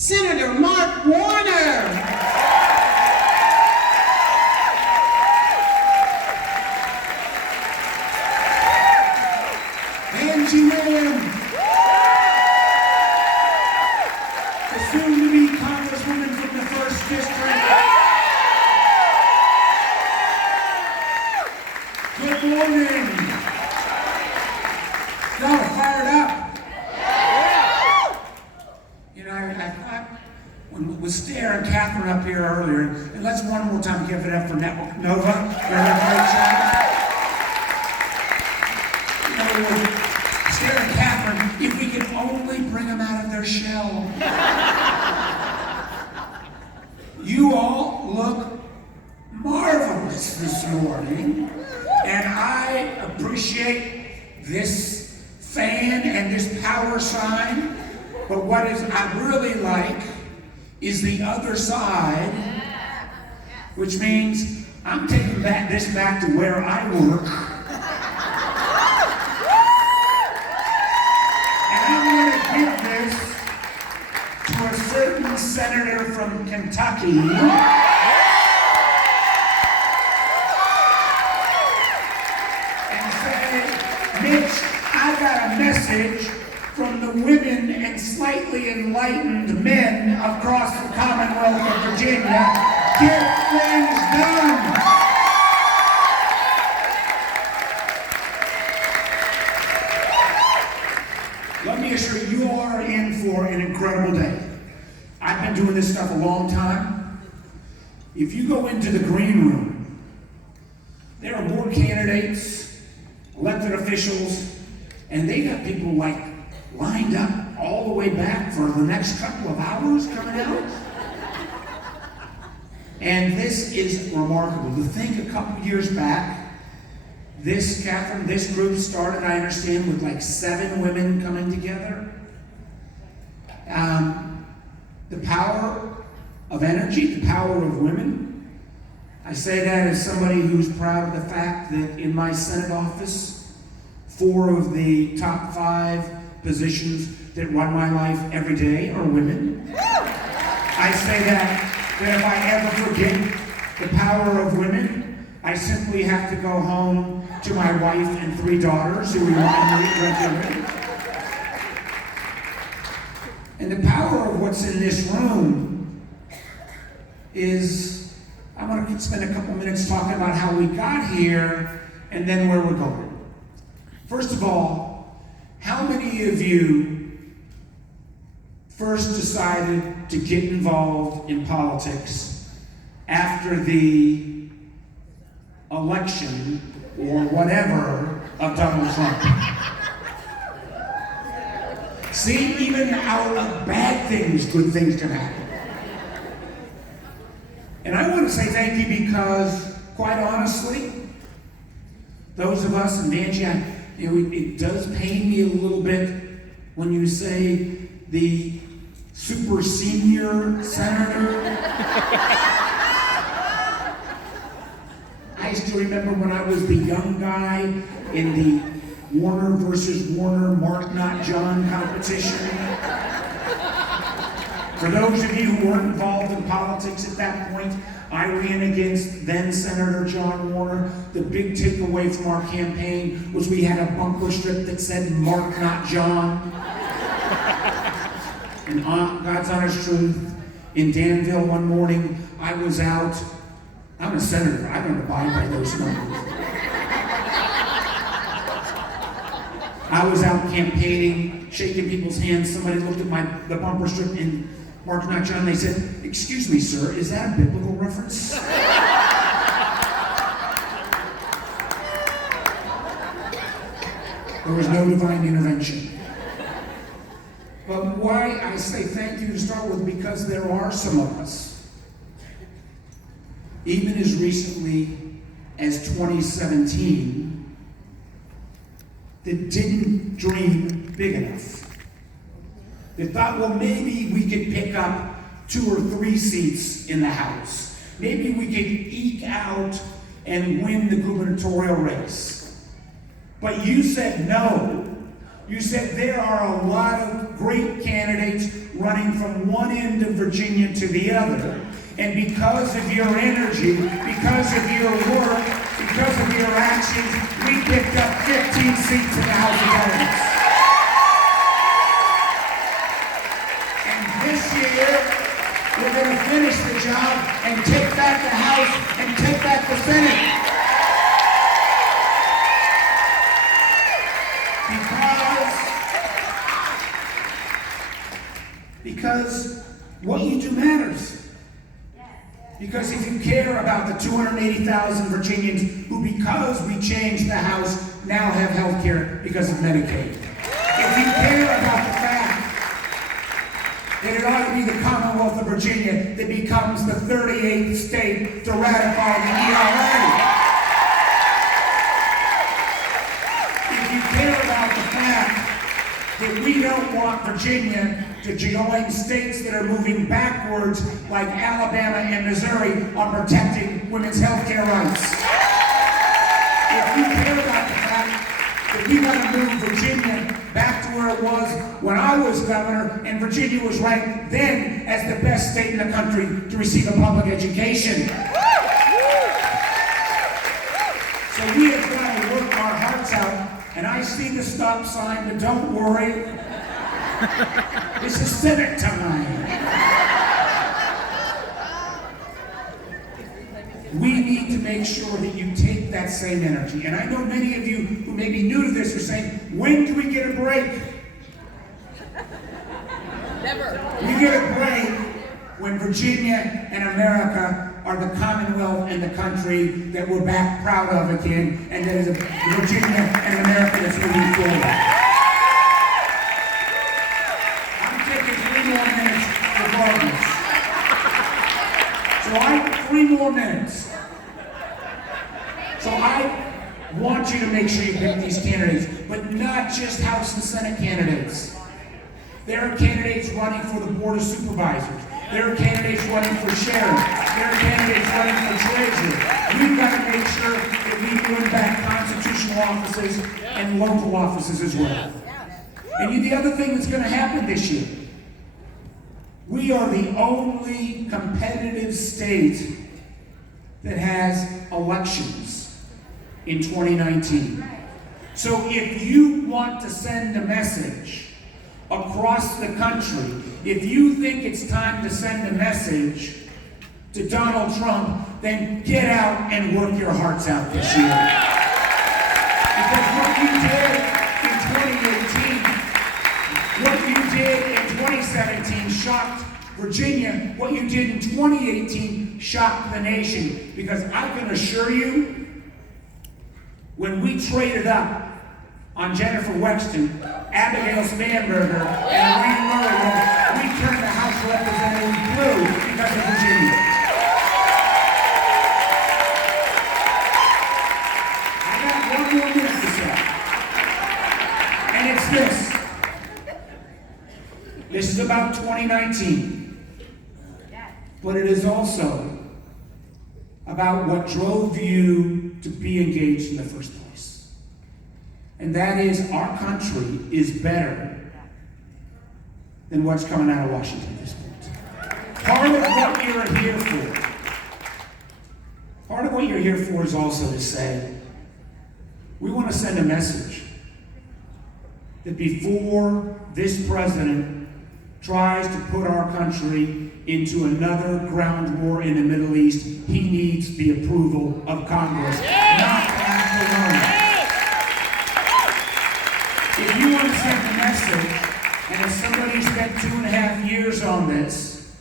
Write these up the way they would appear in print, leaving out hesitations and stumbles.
Senator Mark Warner. Angie Nguyen, the soon-to-be Congresswoman from the 1st District. Good morning. Y'all are fired up. You know, I thought when we staring Catherine up here earlier, and let's one more time give it up for Network Nova. They're doing a great job. You know, staring Catherine, if we could only bring them out of their shell. You all look marvelous this morning, and I appreciate this fan and this power sign, but what I really like is the other side, which means I'm taking this back to where I work. Give this to a certain senator from Kentucky. And say, Mitch, I got a message from the women and slightly enlightened men across the Commonwealth of Virginia. Get things done. Let me assure you, you are in for an incredible day. I've been doing this stuff a long time. If you go into the green room, there are board candidates, elected officials, and they got people like lined up all the way back for the next couple of hours coming out. And this is remarkable. To think a couple years back, Catherine, this group started, I understand, with like 7 women coming together. The power of energy, the power of women. I say that as somebody who's proud of the fact that in my Senate office, 4 of the top 5 positions that run my life every day are women. I say that if I ever forget the power of women, I simply have to go home to my wife and 3 daughters who remind me regularly. And the power of what's in this room is, I'm going to spend a couple minutes talking about how we got here and then where we're going. First of all, how many of you first decided to get involved in politics after the election or whatever of Donald Trump? See, even out of bad things, good things can happen. And I want to say thank you because, quite honestly, those of us, and Angie, it does pain me a little bit when you say the super senior senator. I still remember when I was the young guy in the Warner versus Warner Mark Not John competition. For those of you who weren't involved in politics at that point, I ran against then Senator John Warner. The big takeaway from our campaign was we had a bumper strip that said Mark Not John. And God's honest truth, in Danville one morning, I was out. I'm a senator. I don't abide by those numbers. I was out campaigning, shaking people's hands. Somebody looked at the bumper strip in Mark Not John. They said, "Excuse me, sir, is that a biblical reference?" There was no divine intervention. But why I say thank you to start with, because there are some of us, even as recently as 2017, that didn't dream big enough. That thought, well, maybe we could pick up 2 or 3 seats in the House. Maybe we could eke out and win the gubernatorial race. But you said no You said there are a lot of great candidates running from one end of Virginia to the other. And because of your energy, because of your work, because of your actions, we picked up 15 seats in the House of Delegates. And this year, we're going to finish the job and take back the House and take back the Senate. Because what you do matters. Because if you care about the 280,000 Virginians who, because we changed the House, now have health care because of Medicaid. If you care about the fact that it ought to be the Commonwealth of Virginia that becomes the 38th state to ratify the ERA. If you care about the fact that we don't want Virginia to join states that are moving backwards like Alabama and Missouri on protecting women's health care rights. If you care about the fact that we got to move Virginia back to where it was when I was governor, and Virginia was ranked then as the best state in the country to receive a public education. So we have got to work our hearts out. And I see the stop sign, but don't worry. This is Senate time. We need to make sure that you take that same energy. And I know many of you who may be new to this are saying, when do we get a break? Never. We get a break when Virginia and America are the Commonwealth and the country that we're back proud of again, and that is a Virginia and America that's moving forward. I'm taking 3 more minutes regardless. So 3 more minutes. So I want you to make sure you pick these candidates, but not just House and Senate candidates. There are candidates running for the Board of Supervisors. There are candidates running for sheriff. There are candidates running for treasurer. We've got to make sure that we win back constitutional offices and local offices as well. And the other thing that's going to happen this year, we are the only competitive state that has elections in 2019. So if you want to send a message across the country, if you think it's time to send a message to Donald Trump, then get out and work your hearts out this year. Because what you did in 2017 shocked Virginia. What you did in 2018 shocked the nation. Because I can assure you, when we traded up on Jennifer Wexton, Abigail Spanberger, and Wayne Murray, we turned the House of Representatives blue because of Virginia. I got 1 more minute to say. And it's this. This is about 2019. But it is also about what drove you to be engaged in the first place. And that is, our country is better than what's coming out of Washington at this point. Part of what you're here for is also to say, we want to send a message that before this president tries to put our country into another ground war in the Middle East, he needs the approval of Congress, not Barcelona. If you want to send a message, and as somebody who spent 2.5 years on this,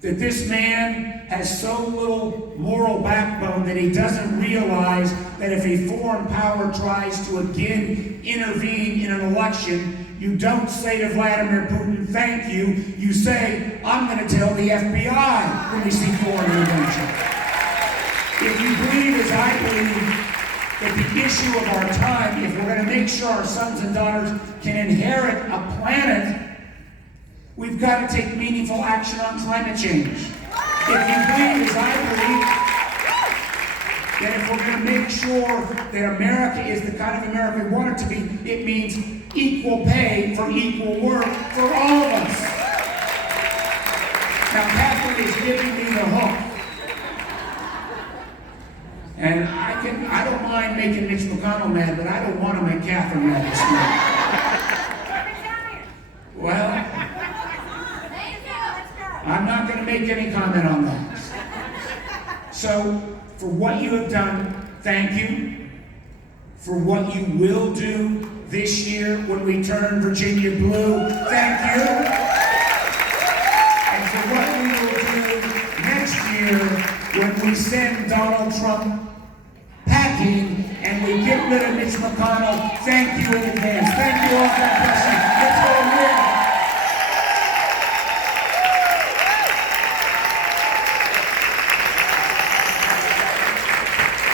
that this man has so little moral backbone that he doesn't realize that if a foreign power tries to again intervene in an election, you don't say to Vladimir Putin, thank you. You say, I'm going to tell the FBI when we see foreign intervention. If you believe, as I believe, that the issue of our time, if we're going to make sure our sons and daughters can inherit a planet, we've got to take meaningful action on climate change. If you believe, as I believe, that if we're going to make sure that America is the kind of America we want it to be, it means equal pay for equal work for all of us. Now, Catherine is giving me the hook. And I don't mind making Mitch McConnell mad, but I don't want to make Catherine mad this morning. Well, I'm not going to make any comment on that. So, for what you have done, thank you. For what you will do this year when we turn Virginia blue, thank you. And for what we will do next year when we send Donald Trump packing and we get rid of Mitch McConnell, thank you in advance. Thank you all. God bless you.